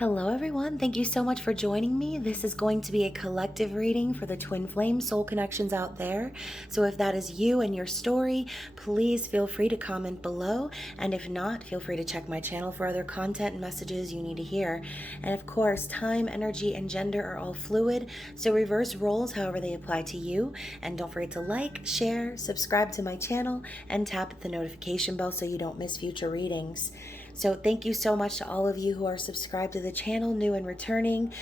Hello everyone, thank you so much for joining me. This is going to be a collective reading for the twin flame soul connections out there. So if that is you and your story, please feel free to comment below. And if not, feel free to check my channel for other content and messages you need to hear. And of course, time, energy, and gender are all fluid, so reverse roles however they apply to you. And don't forget to like, share, subscribe to my channel, and tap the notification bell so you don't miss future readings. So thank you so much to all of you who are subscribed to the channel, new and returning.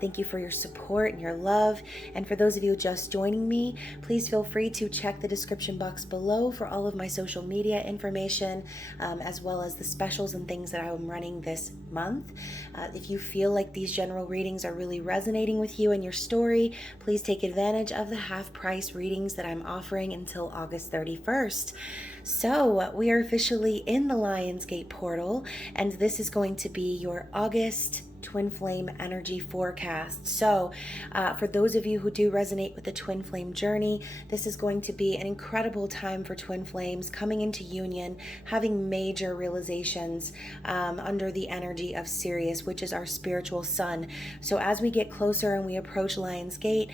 Thank you for your support and your love. And for those of you just joining me, please feel free to check the description box below for all of my social media information, as well as the specials and things that I'm running this month. If you feel like these general readings are really resonating with you and your story, please take advantage of the half-price readings that I'm offering until August 31st. So we are officially in the Lionsgate portal, and this is going to be your August twin flame energy forecast. So for those of you who do resonate with the twin flame journey, this is going to be an incredible time for twin flames coming into union, having major realizations under the energy of Sirius, which is our spiritual sun. So as we get closer and we approach Lionsgate,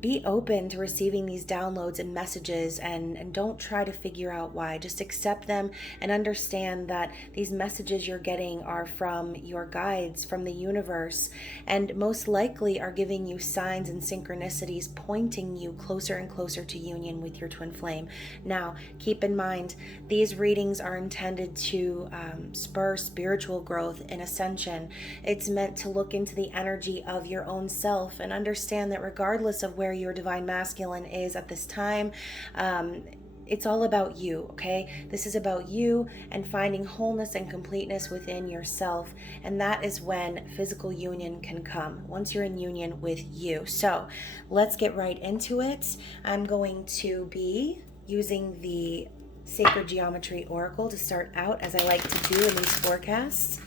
be open to receiving these downloads and messages, and don't try to figure out why. Just accept them and understand that these messages you're getting are from your guides, from the universe, and most likely are giving you signs and synchronicities pointing you closer and closer to union with your twin flame. Now, keep in mind, these readings are intended to spur spiritual growth and ascension. It's meant to look into the energy of your own self and understand that regardless of where your divine masculine is at this time, it's all about you, okay? This is about you and finding wholeness and completeness within yourself, and that is when physical union can come, once you're in union with you. So let's get right into it. I'm going to be using the Sacred Geometry Oracle to start out, as I like to do in these forecasts.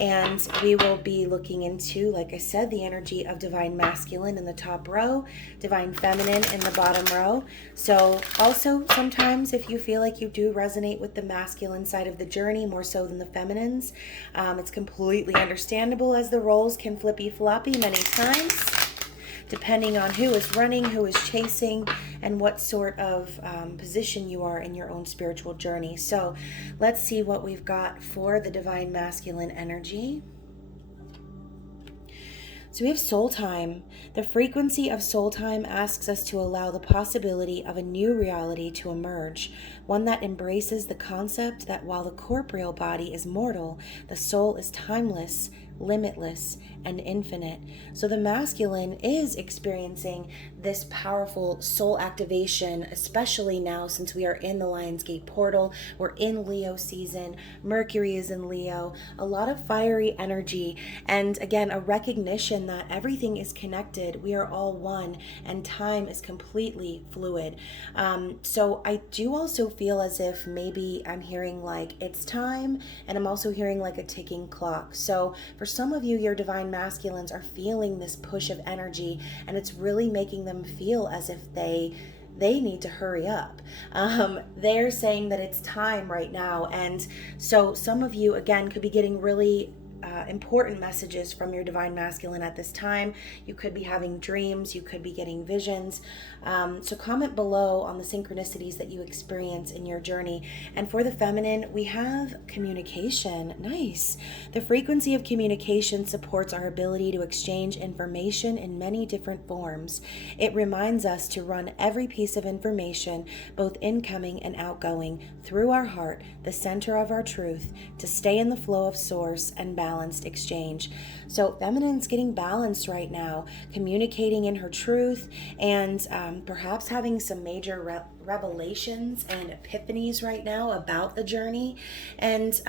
And we will be looking into, like I said, the energy of divine masculine in the top row, divine feminine in the bottom row. So also sometimes if you feel like you do resonate with the masculine side of the journey more so than the feminines, it's completely understandable, as the roles can flippy-floppy many times, depending on who is running, who is chasing, and what sort of position you are in your own spiritual journey. So let's see what we've got for the divine masculine energy. So we have soul time. The frequency of soul time asks us to allow the possibility of a new reality to emerge, one that embraces the concept that while the corporeal body is mortal, the soul is timeless, limitless, and infinite. So the masculine is experiencing this powerful soul activation, especially now since we are in the Lionsgate portal. We're in Leo season. Mercury is in Leo. A lot of fiery energy, and again, a recognition that everything is connected. We are all one, and time is completely fluid. So I do also feel as if maybe I'm hearing like it's time, and I'm also hearing like a ticking clock. So for some of you, your divine masculines are feeling this push of energy, and it's really making them feel as if they need to hurry up. They're saying that it's time right now. And so some of you, again, could be getting really important messages from your divine masculine at this time. You could be having dreams, you could be getting visions. So comment below on the synchronicities that you experience in your journey. And for the feminine, we have communication. Nice. The frequency of communication supports our ability to exchange information in many different forms. It reminds us to run every piece of information, both incoming and outgoing, through our heart, the center of our truth, to stay in the flow of source and balanced exchange. So feminine's getting balanced right now, communicating in her truth, and perhaps having some major revelations and epiphanies right now about the journey, and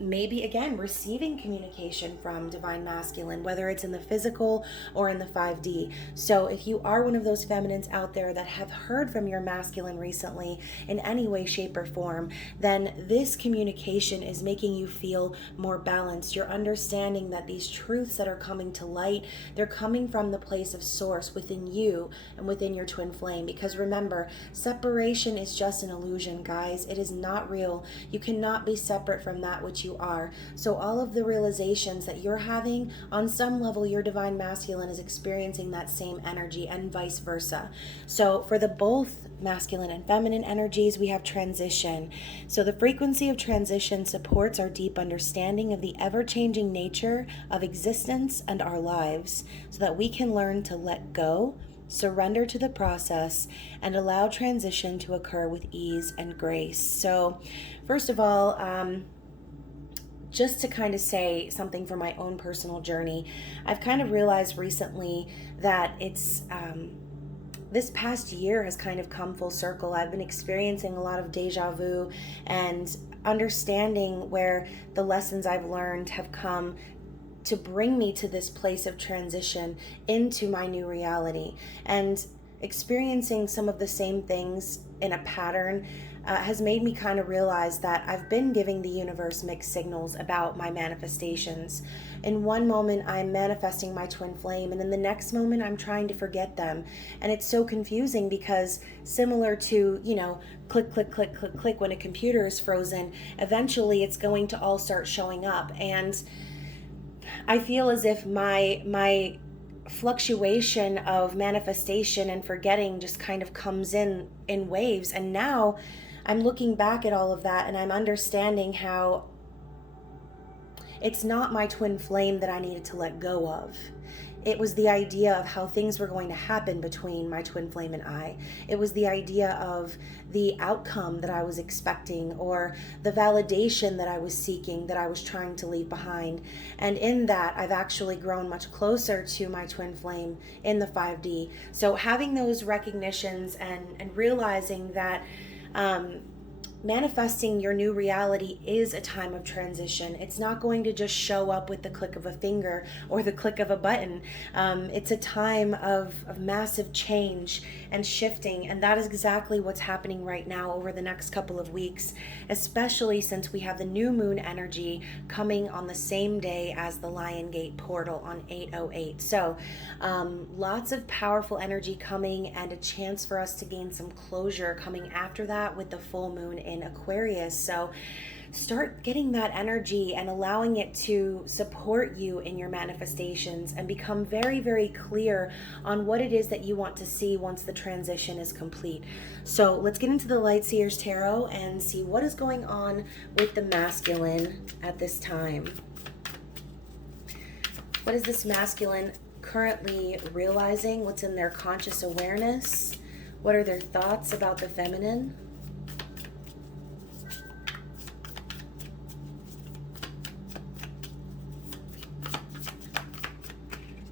maybe again receiving communication from divine masculine, whether it's in the physical or in the 5D. So if you are one of those feminines out there that have heard from your masculine recently in any way, shape, or form, then this communication is making you feel more balanced. You're understanding that these truths that are coming to light, they're coming from the place of source within you and within your twin flame. Because remember, separation is just an illusion, guys. It is not real. You cannot be separate from that which you you are. So all of the realizations that you're having, on some level, your divine masculine is experiencing that same energy, and vice versa. So for the both masculine and feminine energies, we have transition. So the frequency of transition supports our deep understanding of the ever-changing nature of existence and our lives, so that we can learn to let go, surrender to the process, and allow transition to occur with ease and grace. So first of all, just to kind of say something from my own personal journey, I've kind of realized recently that it's this past year has kind of come full circle. I've been experiencing a lot of deja vu and understanding where the lessons I've learned have come to bring me to this place of transition into my new reality. And experiencing some of the same things in a pattern has made me kind of realize that I've been giving the universe mixed signals about my manifestations. In one moment, I'm manifesting my twin flame, and in the next moment, I'm trying to forget them. And it's so confusing because, similar to, click, click, click, click, click, when a computer is frozen, eventually it's going to all start showing up. And I feel as if my fluctuation of manifestation and forgetting just kind of comes in waves. And now I'm looking back at all of that, and I'm understanding how it's not my twin flame that I needed to let go of. It was the idea of how things were going to happen between my twin flame and I. It was the idea of the outcome that I was expecting, or the validation that I was seeking, that I was trying to leave behind. And in that, I've actually grown much closer to my twin flame in the 5D. So having those recognitions and realizing that manifesting your new reality is a time of transition. It's not going to just show up with the click of a finger or the click of a button. It's a time of massive change and shifting, and that is exactly what's happening right now over the next couple of weeks, especially since we have the new moon energy coming on the same day as the Lion Gate portal on 8/08. So lots of powerful energy coming, and a chance for us to gain some closure coming after that with the full moon in Aquarius. So start getting that energy and allowing it to support you in your manifestations, and become very, very clear on what it is that you want to see once the transition is complete. So let's get into the Light Seers Tarot and see what is going on with the masculine at this time. What is this masculine currently realizing? What's in their conscious awareness? What are their thoughts about the feminine?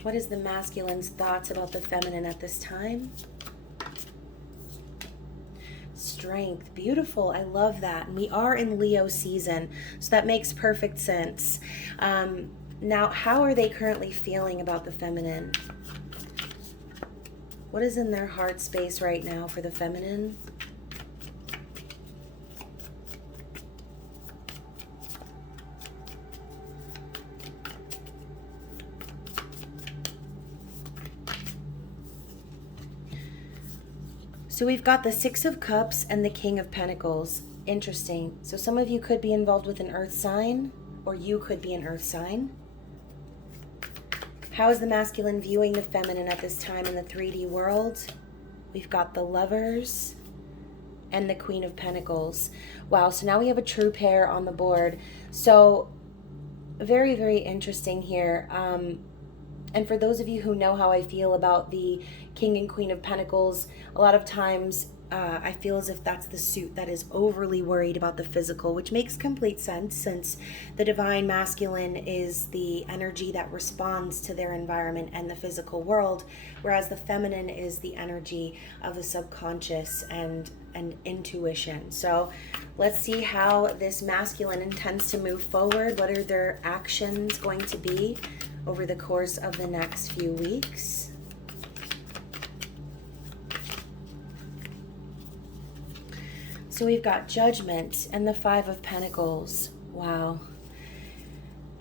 What is the masculine's thoughts about the feminine at this time? Strength. Beautiful. I love that. And we are in Leo season, so that makes perfect sense. Now, how are they currently feeling about the feminine? What is in their heart space right now for the feminine? So we've got the Six of Cups and the King of Pentacles. Interesting. So some of you could be involved with an earth sign, or you could be an earth sign. How is the masculine viewing the feminine at this time in the 3D world? We've got the Lovers and the Queen of Pentacles. Wow, so now we have a true pair on the board. So very, very interesting here. And for those of you who know how I feel about the King and Queen of Pentacles, a lot of times I feel as if that's the suit that is overly worried about the physical, which makes complete sense since the divine masculine is the energy that responds to their environment and the physical world, whereas the feminine is the energy of the subconscious and intuition. So let's see how this masculine intends to move forward. What are their actions going to be over the course of the next few weeks? So we've got Judgment and the Five of Pentacles. Wow.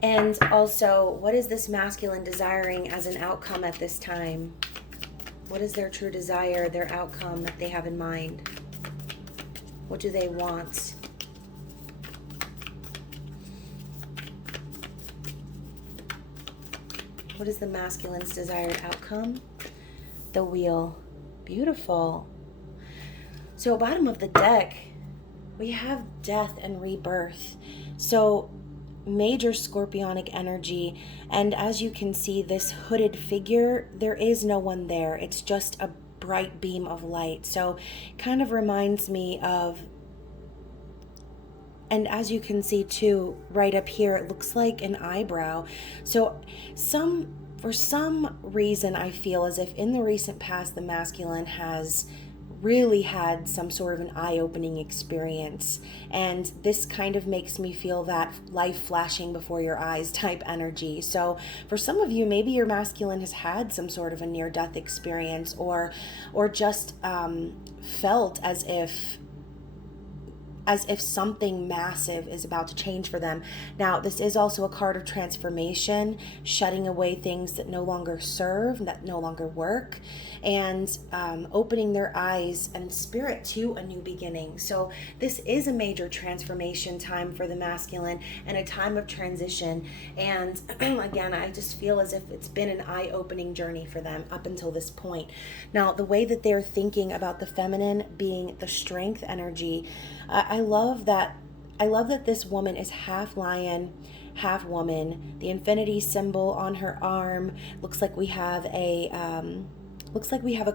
And also, what is this masculine desiring as an outcome at this time? What is their true desire, their outcome that they have in mind? What do they want? What is the masculine's desired outcome? The Wheel. Beautiful. So bottom of the deck, we have death and rebirth. So major scorpionic energy. And as you can see, this hooded figure, there is no one there. It's just a bright beam of light. So kind of reminds me of, and as you can see too, right up here, it looks like an eyebrow. So for some reason, I feel as if in the recent past, the masculine has really had some sort of an eye-opening experience. And this kind of makes me feel that life flashing before your eyes type energy. So for some of you, maybe your masculine has had some sort of a near-death experience, or just felt as if something massive is about to change for them. Now, this is also a card of transformation, shutting away things that no longer serve, that no longer work, and opening their eyes and spirit to a new beginning. So this is a major transformation time for the masculine and a time of transition. And again, I just feel as if it's been an eye-opening journey for them up until this point. Now, the way that they're thinking about the feminine being the strength energy, I love that this woman is half lion, half woman. The infinity symbol on her arm looks like we have a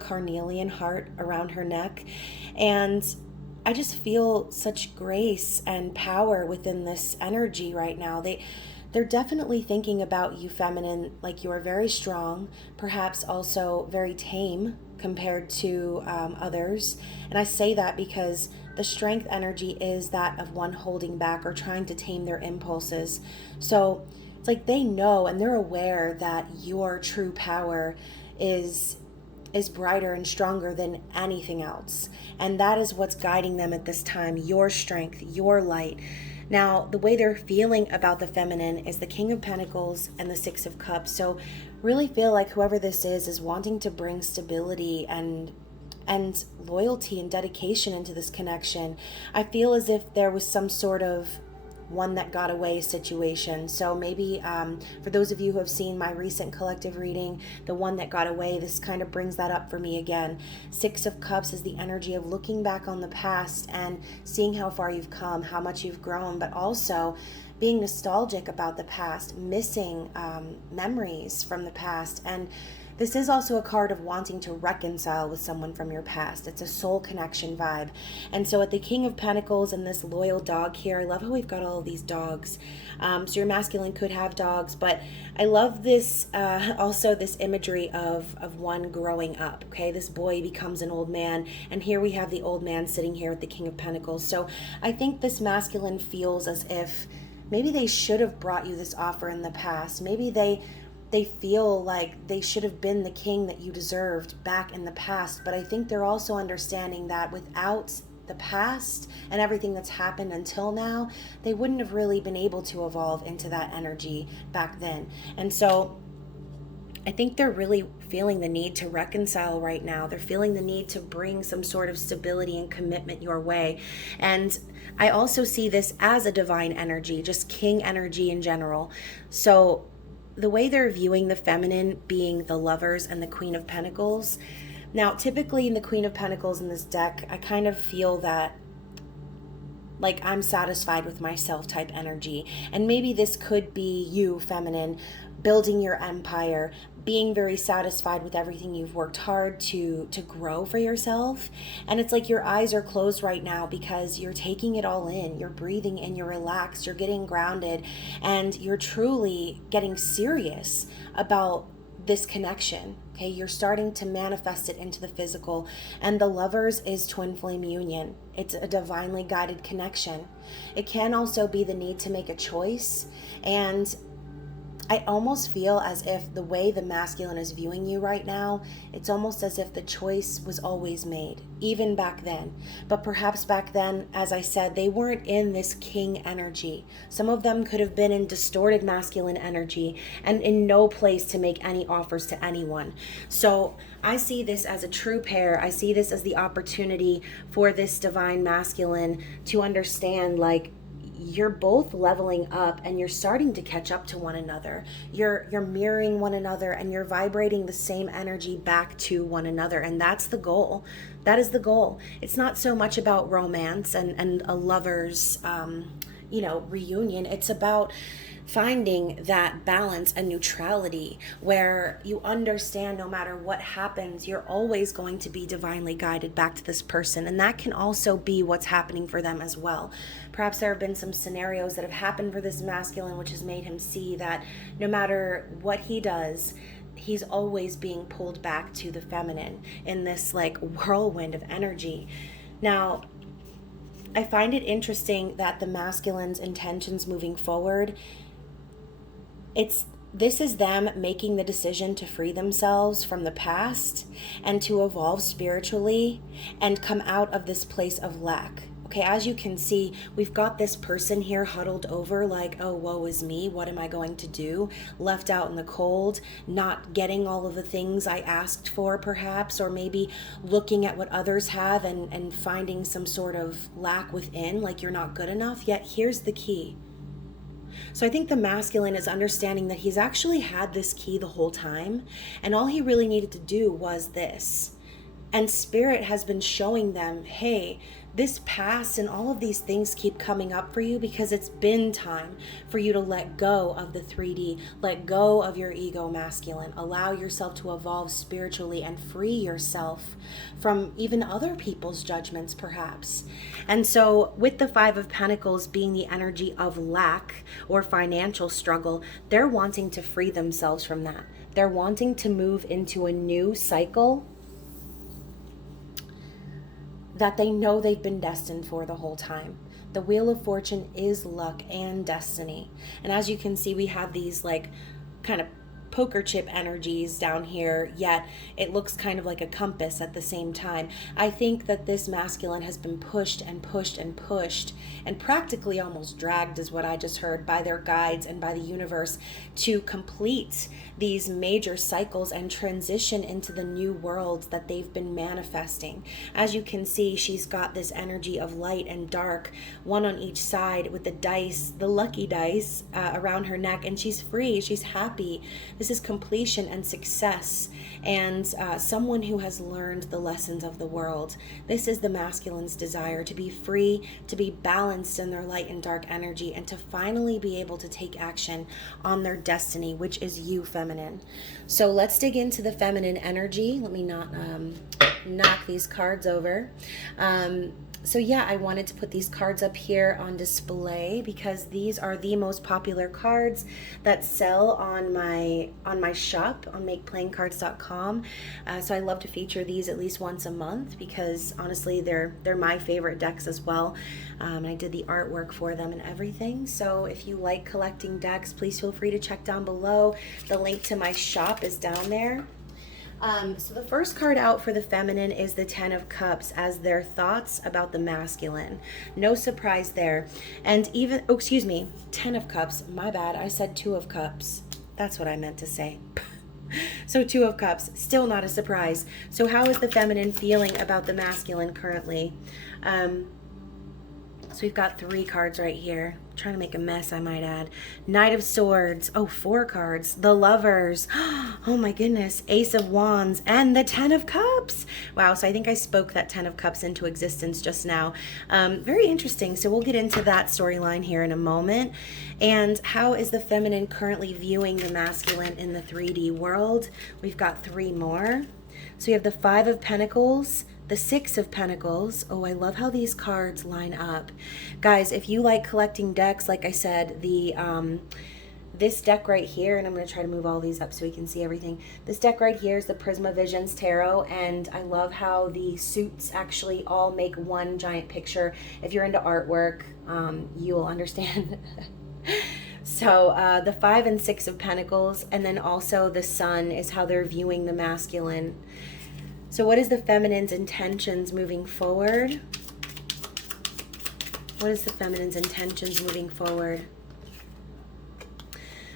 carnelian heart around her neck, and I just feel such grace and power within this energy right now. They're definitely thinking about you, feminine, like you are very strong, perhaps also very tame compared to others. And I say that because the strength energy is that of one holding back or trying to tame their impulses. So it's like they know and they're aware that your true power is brighter and stronger than anything else. And that is what's guiding them at this time, your strength, your light. Now, the way they're feeling about the feminine is the King of Pentacles and the Six of Cups. So really feel like whoever this is wanting to bring stability and loyalty and dedication into this connection. I feel as if there was some sort of one that got away situation. So maybe for those of you who have seen my recent collective reading, the one that got away, this kind of brings that up for me again. Six of Cups is the energy of looking back on the past and seeing how far you've come, how much you've grown, but also being nostalgic about the past, missing memories from the past. And this is also a card of wanting to reconcile with someone from your past. It's a soul connection vibe. And so at the King of Pentacles and this loyal dog here, I love how we've got all of these dogs. So your masculine could have dogs, but I love this, also this imagery of one growing up, okay? This boy becomes an old man, and here we have the old man sitting here at the King of Pentacles. So I think this masculine feels as if maybe they should have brought you this offer in the past. Maybe they feel like they should have been the king that you deserved back in the past. But I think they're also understanding that without the past and everything that's happened until now, they wouldn't have really been able to evolve into that energy back then. And so I think they're really feeling the need to reconcile right now. They're feeling the need to bring some sort of stability and commitment your way. And I also see this as a divine energy, just king energy in general. So the way they're viewing the feminine being the Lovers and the Queen of Pentacles. Now, typically in the Queen of Pentacles in this deck, I kind of feel that like I'm satisfied with myself type energy. And maybe this could be you, feminine, building your empire, being very satisfied with everything you've worked hard to grow for yourself. And it's like your eyes are closed right now because you're taking it all in. You're breathing in, you're relaxed, you're getting grounded, and you're truly getting serious about this connection. Okay, you're starting to manifest it into the physical. And the Lovers is twin flame union. It's a divinely guided connection. It can also be the need to make a choice. And I almost feel as if the way the masculine is viewing you right now, it's almost as if the choice was always made, even back then. But perhaps back then, as I said, they weren't in this king energy. Some of them could have been in distorted masculine energy and in no place to make any offers to anyone. So I see this as a true pair. I see this as the opportunity for this divine masculine to understand, like, you're both leveling up and you're starting to catch up to one another. You're mirroring one another and you're vibrating the same energy back to one another. And that's the goal. That is the goal. It's not so much about romance and a lover's, reunion. It's about finding that balance and neutrality where you understand no matter what happens, you're always going to be divinely guided back to this person. And that can also be what's happening for them as well. Perhaps there have been some scenarios that have happened for this masculine, which has made him see that no matter what he does, he's always being pulled back to the feminine in this like whirlwind of energy. Now, I find it interesting that the masculine's intentions moving forward, this is them making the decision to free themselves from the past and to evolve spiritually and come out of this place of lack. Okay, as you can see, we've got this person here huddled over like, oh, woe is me. What am I going to do? Left out in the cold, not getting all of the things I asked for perhaps, or maybe looking at what others have and finding some sort of lack within, like you're not good enough. Yet here's the key. So I think the masculine is understanding that he's actually had this key the whole time, and all he really needed to do was this. And Spirit has been showing them, hey, this past and all of these things keep coming up for you because it's been time for you to let go of the 3D, let go of your ego masculine, allow yourself to evolve spiritually and free yourself from even other people's judgments perhaps. And so with the 5 of Pentacles being the energy of lack or financial struggle, they're wanting to free themselves from that. They're wanting to move into a new cycle that they know they've been destined for the whole time. The Wheel of Fortune is luck and destiny. And as you can see, we have these like kind of poker chip energies down here, yet it looks kind of like a compass at the same time. I think that this masculine has been pushed and pushed and pushed and practically almost dragged, is what I just heard, by their guides and by the universe to complete these major cycles and transition into the new world that they've been manifesting. As you can see, she's got this energy of light and dark, one on each side with the dice, the lucky dice around her neck, and she's free, she's happy. This is completion and success, and someone who has learned the lessons of the world. This is the masculine's desire, to be free, to be balanced in their light and dark energy, and to finally be able to take action on their destiny, which is you, feminine. So let's dig into the feminine energy. Let me not knock these cards over. So yeah, I wanted to put these cards up here on display because these are the most popular cards that sell on my shop on makeplayingcards.com. So I love to feature these at least once a month because honestly, they're my favorite decks as well. And I did the artwork for them and everything. So if you like collecting decks, please feel free to check down below. The link to my shop is down there. So the first card out for the feminine is the 10 of Cups as their thoughts about the masculine. No surprise there. And even, 10 of Cups. My bad. I said 2 of Cups. That's what I meant to say. So 2 of Cups, still not a surprise. So how is the feminine feeling about the masculine currently? So we've got 3 cards right here. I'm trying to make a mess, I might add. Knight of Swords. Oh, 4 cards. The Lovers. Oh my goodness. Ace of Wands. And the 10 of Cups. Wow, so I think I spoke that 10 of Cups into existence just now. Very interesting. So we'll get into that storyline here in a moment. And how is the feminine currently viewing the masculine in the 3D world? We've got 3 more. So we have the 5 of Pentacles, the 6 of Pentacles. Oh, I love how these cards line up. Guys, if you like collecting decks, like I said, this deck right here, and I'm going to try to move all these up so we can see everything. This deck right here is the Prisma Visions Tarot, and I love how the suits actually all make one giant picture. If you're into artwork, you'll understand. So the 5 and 6 of Pentacles, and then also the Sun is how they're viewing the masculine. So what is the feminine's intentions moving forward? What is the feminine's intentions moving forward?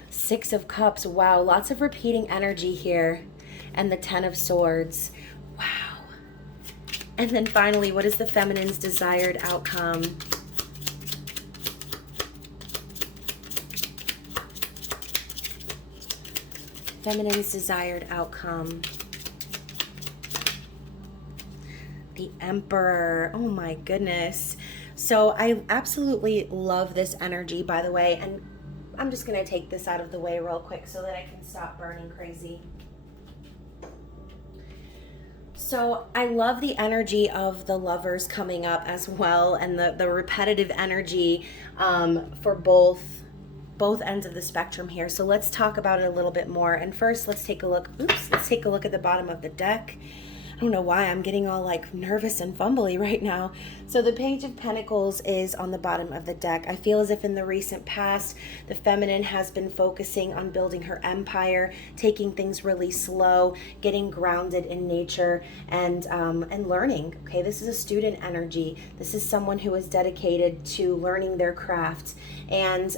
6 of Cups. Wow, lots of repeating energy here. And the 10 of Swords. Wow. And then finally, what is the feminine's desired outcome? Feminine's desired outcome. The Emperor. Oh my goodness. So I absolutely love this energy, by the way, and I'm just going to take this out of the way real quick so that I can stop burning crazy. So I love the energy of the Lovers coming up as well, and the repetitive energy for both ends of the spectrum here. So let's talk about it a little bit more. And first, let's take a look. Let's take a look at the bottom of the deck. I don't know why I'm getting all like nervous and fumbly right now. So the Page of Pentacles is on the bottom of the deck. I feel as if in the recent past, the feminine has been focusing on building her empire, taking things really slow, getting grounded in nature, and learning. Okay, this is a student energy. This is someone who is dedicated to learning their craft and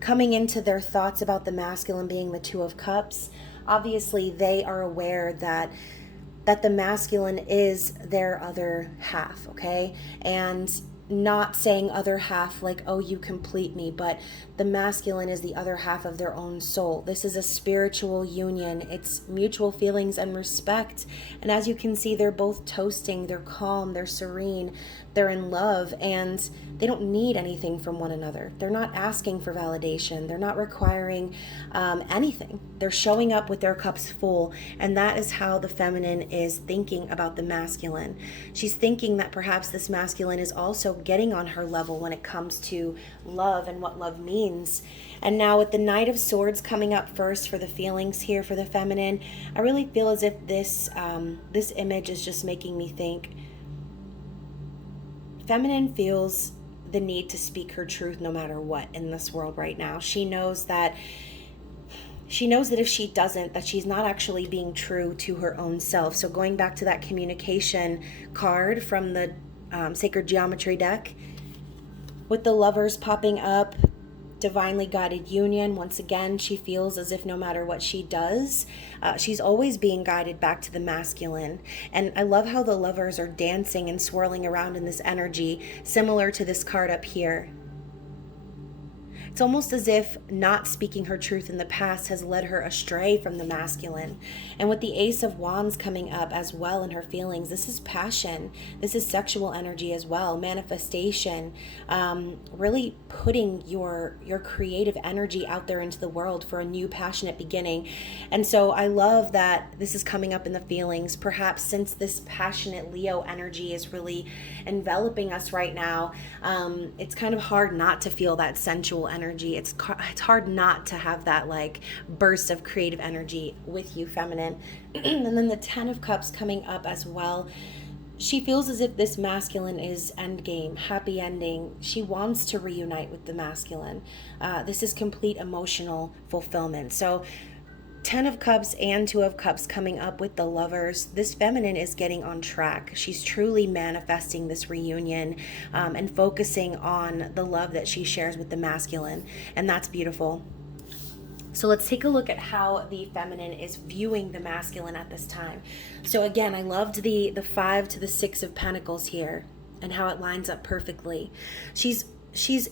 coming into their thoughts about the masculine being the Two of Cups. Obviously, they are aware that the masculine is their other half, okay? And not saying other half like, oh, you complete me, but the masculine is the other half of their own soul. This is a spiritual union. It's mutual feelings and respect. And as you can see, they're both toasting, they're calm, they're serene, they're in love, and they don't need anything from one another. They're not asking for validation. They're not requiring anything. They're showing up with their cups full, and that is how the feminine is thinking about the masculine. She's thinking that perhaps this masculine is also getting on her level when it comes to love and what love means. And now with the Knight of Swords coming up first for the feelings here for the feminine, I really feel as if this image is just making me think feminine feels the need to speak her truth no matter what in this world right now. She knows that if she doesn't, that she's not actually being true to her own self. So going back to that communication card from the Sacred Geometry deck, with the Lovers popping up, divinely guided union. Once again, she feels as if no matter what she does, she's always being guided back to the masculine. And I love how the Lovers are dancing and swirling around in this energy, similar to this card up here. It's almost as if not speaking her truth in the past has led her astray from the masculine. And with the Ace of Wands coming up as well in her feelings, this is passion. This is sexual energy as well, manifestation, really putting your creative energy out there into the world for a new passionate beginning. And so I love that this is coming up in the feelings. Perhaps since this passionate Leo energy is really enveloping us right now, it's kind of hard not to feel that sensual energy. It's hard not to have that like burst of creative energy with you, feminine. And then the Ten of Cups coming up as well. She feels as if this masculine is endgame, happy ending. She wants to reunite with the masculine. This is complete emotional fulfillment. So Ten of Cups and Two of Cups coming up with the Lovers. This feminine is getting on track. She's truly manifesting this reunion and focusing on the love that she shares with the masculine. And that's beautiful. So let's take a look at how the feminine is viewing the masculine at this time. So again, I loved the 5 to the 6 of Pentacles here and how it lines up perfectly. She's seeing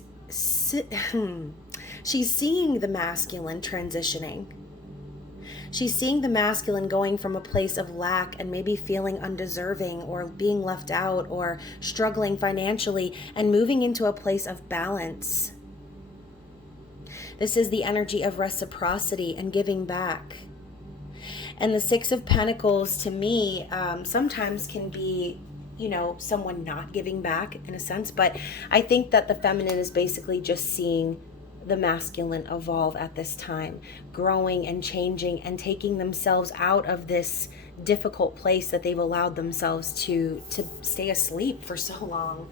the masculine transitioning. She's seeing the masculine going from a place of lack and maybe feeling undeserving or being left out or struggling financially and moving into a place of balance. This is the energy of reciprocity and giving back. And the 6 of Pentacles to me sometimes can be, someone not giving back in a sense, but I think that the feminine is basically just seeing the masculine evolve at this time, growing and changing and taking themselves out of this difficult place that they've allowed themselves to stay asleep for so long.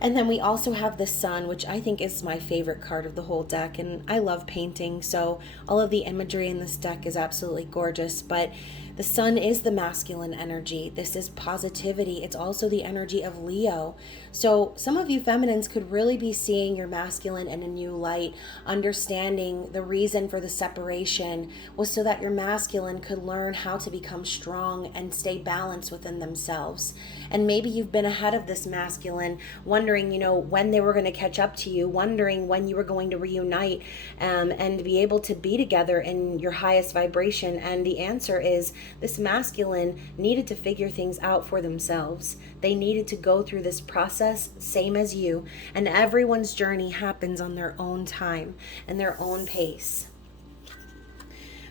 And then we also have the Sun, which I think is my favorite card of the whole deck, and I love painting, so all of the imagery in this deck is absolutely gorgeous. But The sun is the masculine energy. This is positivity. It's also the energy of Leo. So some of you feminines could really be seeing your masculine in a new light, understanding the reason for the separation was so that your masculine could learn how to become strong and stay balanced within themselves. And maybe you've been ahead of this masculine, wondering, when they were going to catch up to you, wondering when you were going to reunite and be able to be together in your highest vibration. And the answer is this masculine needed to figure things out for themselves. They needed to go through this process, same as you. And everyone's journey happens on their own time and their own pace.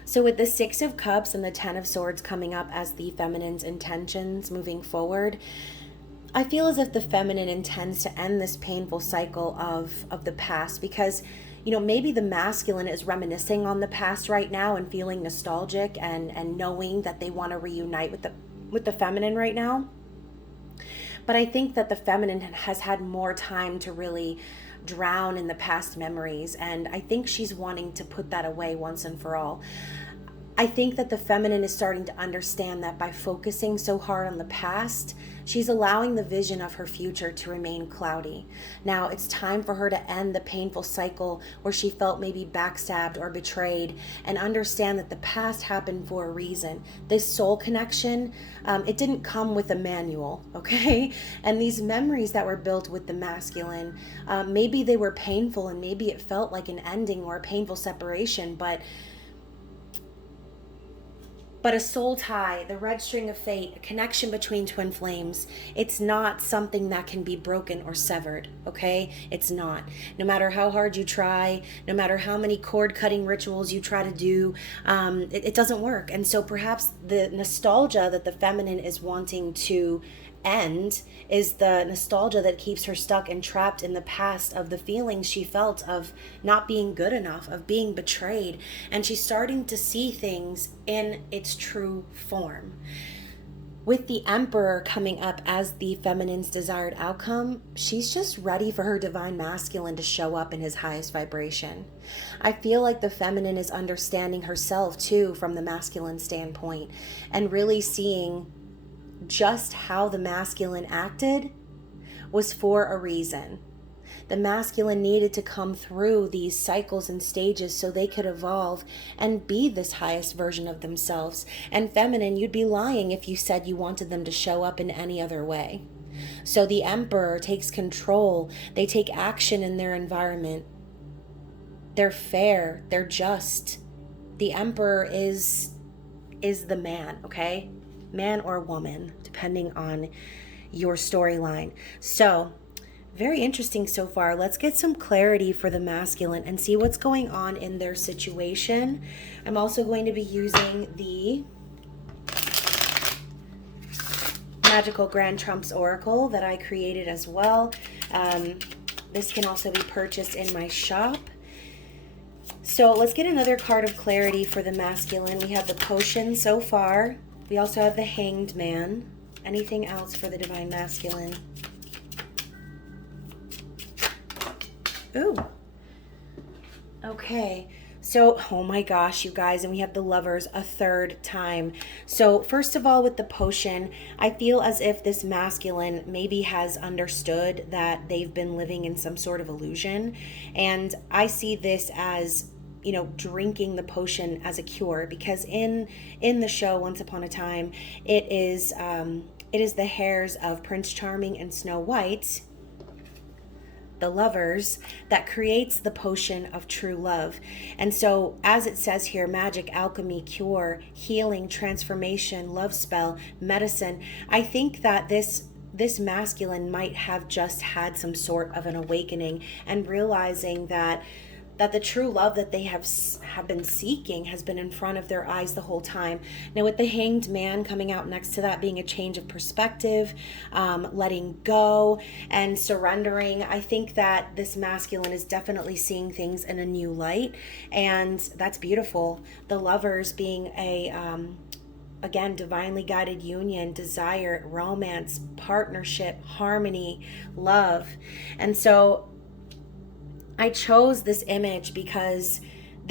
So with the Six of Cups and the Ten of Swords coming up as the feminine's intentions moving forward, I feel as if the feminine intends to end this painful cycle of the past, because maybe the masculine is reminiscing on the past right now and feeling nostalgic and knowing that they want to reunite with the feminine right now. But I think that the feminine has had more time to really drown in the past memories, and I think she's wanting to put that away once and for all. I think that the feminine is starting to understand that by focusing so hard on the past, she's allowing the vision of her future to remain cloudy. Now it's time for her to end the painful cycle where she felt maybe backstabbed or betrayed, and understand that the past happened for a reason. This soul connection, it didn't come with a manual, okay? And these memories that were built with the masculine, maybe they were painful and maybe it felt like an ending or a painful separation, but a soul tie, the red string of fate, a connection between twin flames, it's not something that can be broken or severed, okay? It's not. No matter how hard you try, no matter how many cord-cutting rituals you try to do, it doesn't work. And so perhaps the nostalgia that the feminine is wanting to end is the nostalgia that keeps her stuck and trapped in the past of the feelings she felt of not being good enough, of being betrayed. And she's starting to see things in its true form. With the Emperor coming up as the feminine's desired outcome, she's just ready for her divine masculine to show up in his highest vibration. I feel like the feminine is understanding herself too from the masculine standpoint, and really seeing just how the masculine acted was for a reason. The masculine needed to come through these cycles and stages so they could evolve and be this highest version of themselves. And feminine, you'd be lying if you said you wanted them to show up in any other way. So the Emperor takes control. They take action in their environment. They're fair. They're just. The Emperor is the man, okay? Man or woman, depending on your storyline. So, very interesting so far. Let's get some clarity for the masculine and see what's going on in their situation. I'm also going to be using the Magical Grand Trumps Oracle that I created as well. This can also be purchased in my shop. So let's get another card of clarity for the masculine. We have the Potion so far. We also have the Hanged Man. Anything else for the Divine Masculine? Ooh. Okay. So, oh my gosh, you guys, and we have the Lovers a third time. So, first of all, with the Potion, I feel as if this masculine maybe has understood that they've been living in some sort of illusion. And I see this as, drinking the potion as a cure, because in the show Once Upon a Time, it is the hairs of Prince Charming and Snow White, the lovers, that creates the potion of true love. And so, as it says here, magic, alchemy, cure, healing, transformation, love spell, medicine, I think that this masculine might have just had some sort of an awakening and realizing that the true love that they have been seeking has been in front of their eyes the whole time. Now, with the Hanged Man coming out next to that being a change of perspective, letting go and surrendering, I think that this masculine is definitely seeing things in a new light, and that's beautiful. The Lovers being again, divinely guided union, desire, romance, partnership, harmony, love. And so I chose this image because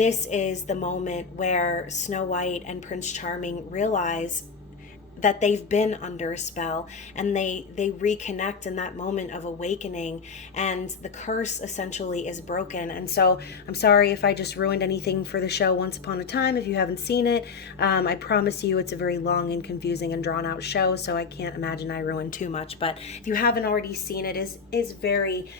this is the moment where Snow White and Prince Charming realize that they've been under a spell, and they reconnect in that moment of awakening, and the curse essentially is broken. And so I'm sorry if I just ruined anything for the show Once Upon a Time. If you haven't seen it, I promise you it's a very long and confusing and drawn out show, so I can't imagine I ruined too much. But if you haven't already seen it, is very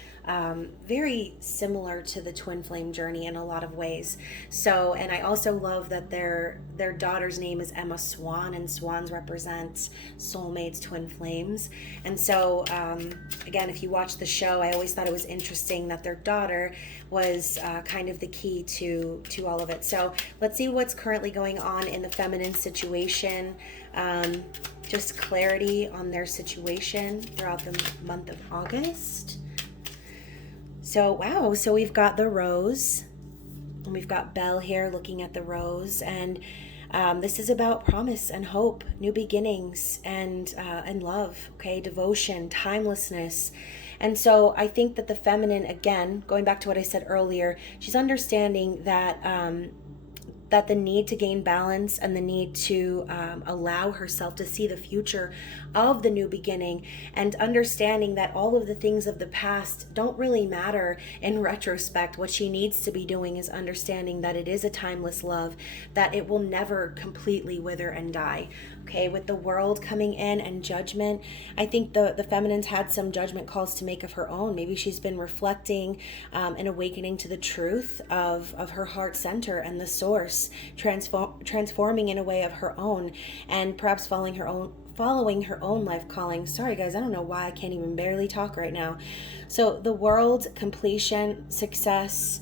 similar to the twin flame journey in a lot of ways. So, and I also love that their daughter's name is Emma Swan, and swans represent soulmates, twin flames. And so, again, if you watch the show, I always thought it was interesting that their daughter was kind of the key to all of it. So let's see what's currently going on in the feminine situation. Just clarity on their situation throughout the month of August. So, wow, so we've got the rose, and we've got Belle here looking at the rose, and this is about promise and hope, new beginnings, and love, okay, devotion, timelessness. And so I think that the feminine, again, going back to what I said earlier, she's understanding that that the need to gain balance and the need to allow herself to see the future of the new beginning, and understanding that all of the things of the past don't really matter in retrospect. What she needs to be doing is understanding that it is a timeless love, that it will never completely wither and die. Okay, with the world coming in and judgment, I think the feminine's had some judgment calls to make of her own. Maybe she's been reflecting and awakening to the truth of her heart center and the source, transforming in a way of her own, and perhaps following her own life calling. Sorry guys, I don't know why I can't even barely talk right now. So the world, completion, success,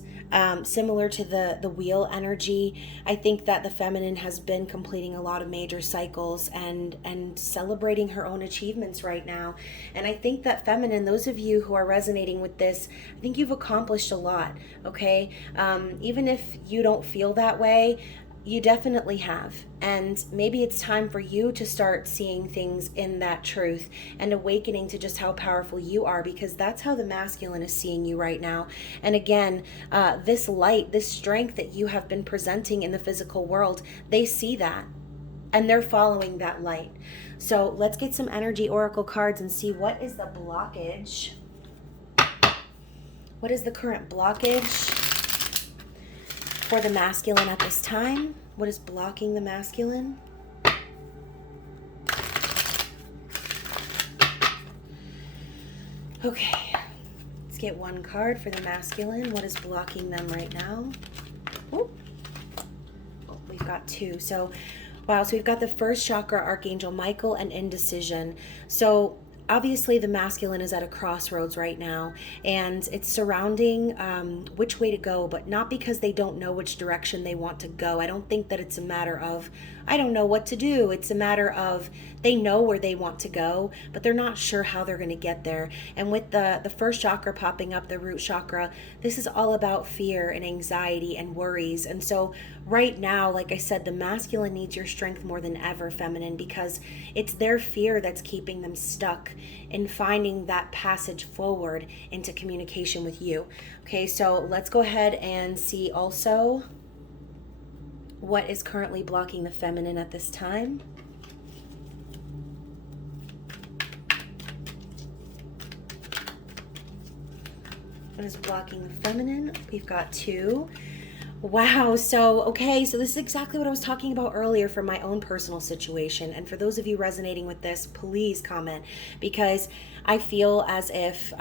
similar to the wheel energy, I think that the feminine has been completing a lot of major cycles and celebrating her own achievements right now. And I think that feminine, those of you who are resonating with this, I think you've accomplished a lot, okay? Even if you don't feel that way, you definitely have. And maybe it's time for you to start seeing things in that truth and awakening to just how powerful you are, because that's how the masculine is seeing you right now. And again, this light, this strength that you have been presenting in the physical world, they see that and they're following that light. So let's get some energy oracle cards and see what is the blockage. What is the current blockage for the masculine at this time? What is blocking the masculine? Okay, let's get one card for the masculine. What is blocking them right now? Oh, we've got two. So, wow, so we've got the first chakra, Archangel Michael, and indecision. So obviously the masculine is at a crossroads right now, and it's surrounding which way to go, but not because they don't know which direction they want to go. I don't think that it's a matter of, I don't know what to do. It's a matter of they know where they want to go, but they're not sure how they're going to get there. And with the first chakra popping up, the root chakra, this is all about fear and anxiety and worries. And so right now, like I said, the masculine needs your strength more than ever, feminine, because it's their fear that's keeping them stuck in finding that passage forward into communication with you. Okay, so let's go ahead and see also what is currently blocking the feminine at this time. What is blocking the feminine? We've got two. Wow, so okay, so this is exactly what I was talking about earlier from my own personal situation. And for those of you resonating with this, please comment, because I feel as if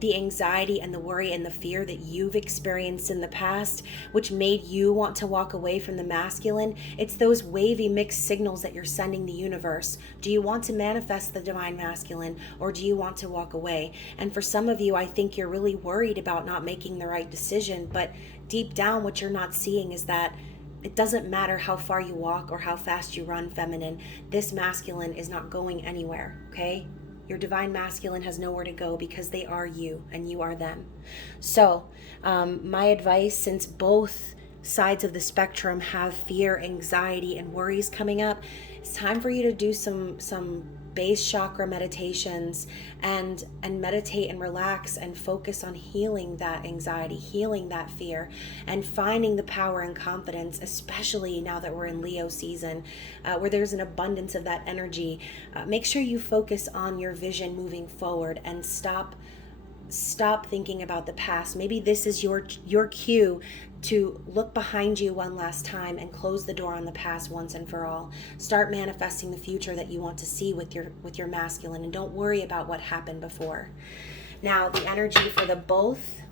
the anxiety and the worry and the fear that you've experienced in the past, which made you want to walk away from the masculine, it's those wavy mixed signals that you're sending the universe. Do you want to manifest the divine masculine, or do you want to walk away? And for some of you, I think you're really worried about not making the right decision, but deep down what you're not seeing is that it doesn't matter how far you walk or how fast you run, feminine. This masculine is not going anywhere, okay? Your divine masculine has nowhere to go, because they are you and you are them. So my advice, since both sides of the spectrum have fear, anxiety, and worries coming up, it's time for you to do some base chakra meditations and meditate and relax and focus on healing that anxiety, healing that fear, and finding the power and confidence, especially now that we're in Leo season, where there's an abundance of that energy. Make sure you focus on your vision moving forward and stop thinking about the past. Maybe this is your cue to look behind you one last time and close the door on the past once and for all. Start manifesting the future that you want to see with your masculine, and don't worry about what happened before. Now, the energy for the both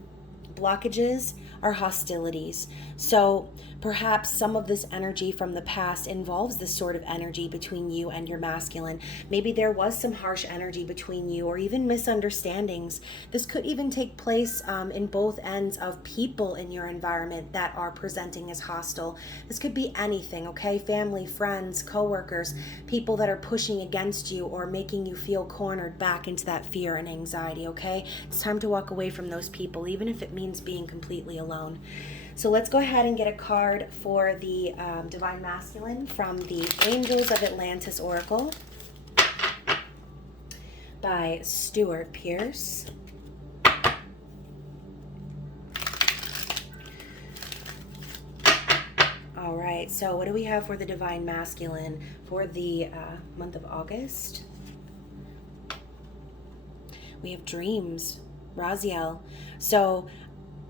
blockages are hostilities. So perhaps some of this energy from the past involves this sort of energy between you and your masculine. Maybe there was some harsh energy between you, or even misunderstandings. This could even take place in both ends of people in your environment that are presenting as hostile. This could be anything, okay? Family, friends, coworkers, people that are pushing against you or making you feel cornered back into that fear and anxiety, okay? It's time to walk away from those people, even if it means being completely alone. So let's go ahead and get a card for the Divine Masculine from the Angels of Atlantis Oracle by Stuart Pierce. All right, so what do we have for the Divine Masculine for the month of August? We have Dreams, Raziel. So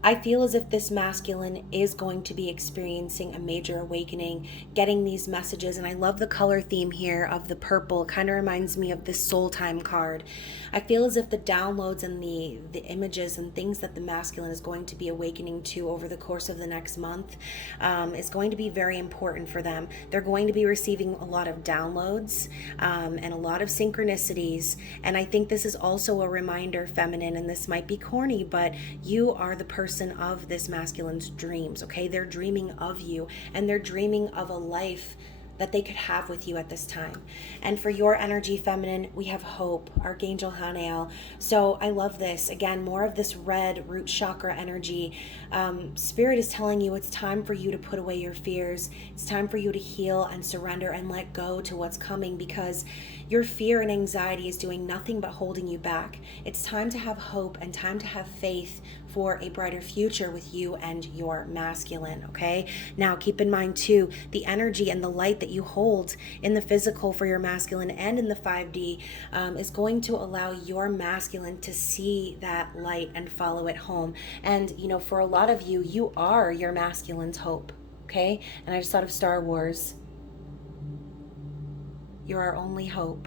I feel as if this masculine is going to be experiencing a major awakening, getting these messages. And I love the color theme here of the purple. It kind of reminds me of this Soul Time card. I feel as if the downloads and the images and things that the masculine is going to be awakening to over the course of the next month is going to be very important for them. They're going to be receiving a lot of downloads and a lot of synchronicities. And I think this is also a reminder, feminine, and this might be corny, but you are the person of this masculine's dreams, okay? They're dreaming of you, and they're dreaming of a life that they could have with you at this time. And for your energy, feminine, we have hope, Archangel Hanael. So I love this. Again, more of this red root chakra energy. Spirit is telling you it's time for you to put away your fears. It's time for you to heal and surrender and let go to what's coming, because your fear and anxiety is doing nothing but holding you back. It's time to have hope and time to have faith for a brighter future with you and your masculine, okay? Now, keep in mind too, the energy and the light that you hold in the physical for your masculine and in the 5D is going to allow your masculine to see that light and follow it home. And, you know, for a lot of you, you are your masculine's hope, okay? And I just thought of Star Wars. You're our only hope.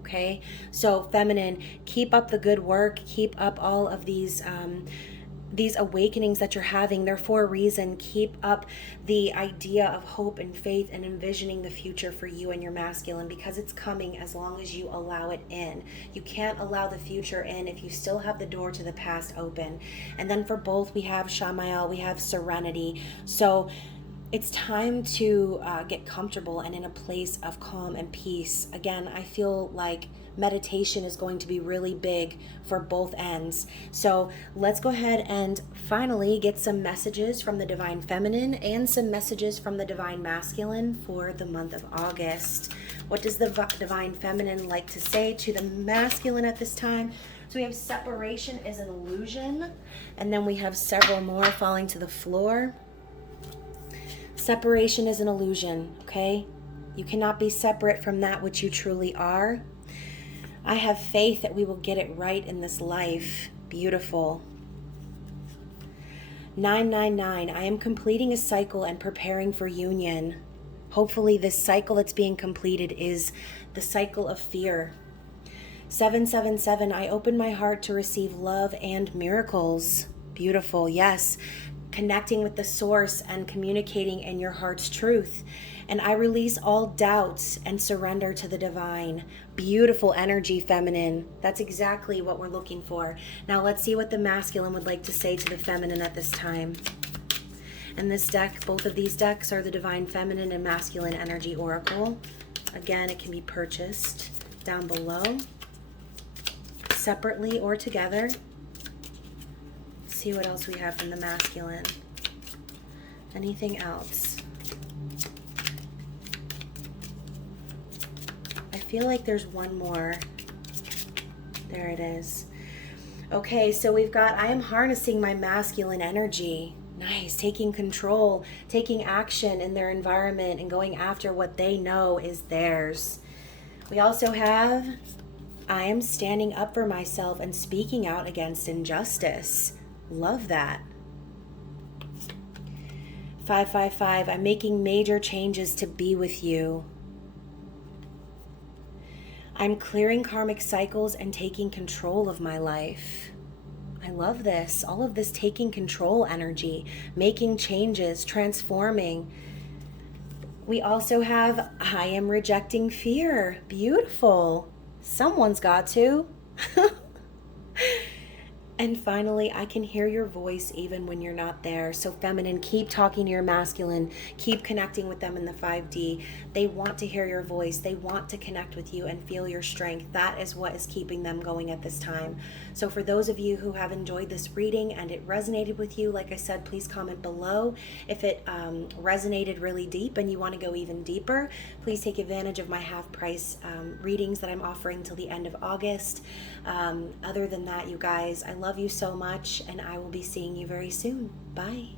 Okay, so feminine, keep up the good work, keep up all of these awakenings that you're having. They're for a reason. Keep up the idea of hope and faith and envisioning the future for you and your masculine, because it's coming as long as you allow it in. You can't allow the future in if you still have the door to the past open. And then for both, we have Shamael, we have Serenity. So it's time to get comfortable and in a place of calm and peace. Again, I feel like meditation is going to be really big for both ends. So let's go ahead and finally get some messages from the Divine Feminine and some messages from the Divine Masculine for the month of August. What does the Divine Feminine like to say to the masculine at this time? So we have separation is an illusion, and then we have several more falling to the floor. Separation is an illusion, okay? You cannot be separate from that which you truly are. I have faith that we will get it right in this life. Beautiful. 999, I am completing a cycle and preparing for union. Hopefully this cycle that's being completed is the cycle of fear. 777, I open my heart to receive love and miracles. Beautiful, yes. Connecting with the source and communicating in your heart's truth. And I release all doubts and surrender to the divine. Beautiful energy, feminine. That's exactly what we're looking for. Now let's see what the masculine would like to say to the feminine at this time. And this deck, both of these decks are the Divine Feminine and Masculine Energy Oracle. Again, it can be purchased down below, separately or together. See what else we have from the masculine. Anything else? I feel like there's one more. There it is. Okay, so we've got, I am harnessing my masculine energy. Nice, taking control, taking action in their environment and going after what they know is theirs. We also have, I am standing up for myself and speaking out against injustice. Love that. 555, I'm making major changes to be with you. I'm clearing karmic cycles and taking control of my life. I love this. All of this taking control energy, making changes, transforming. We also have, I am rejecting fear. Beautiful. Someone's got to. And finally, I can hear your voice even when you're not there. So feminine, keep talking to your masculine, keep connecting with them in the 5D. They want to hear your voice. They want to connect with you and feel your strength. That is what is keeping them going at this time. So for those of you who have enjoyed this reading and it resonated with you, like I said, please comment below. If it resonated really deep and you want to go even deeper, please take advantage of my half price readings that I'm offering till the end of August. Other than that, you guys, I love you so much, and I will be seeing you very soon. Bye.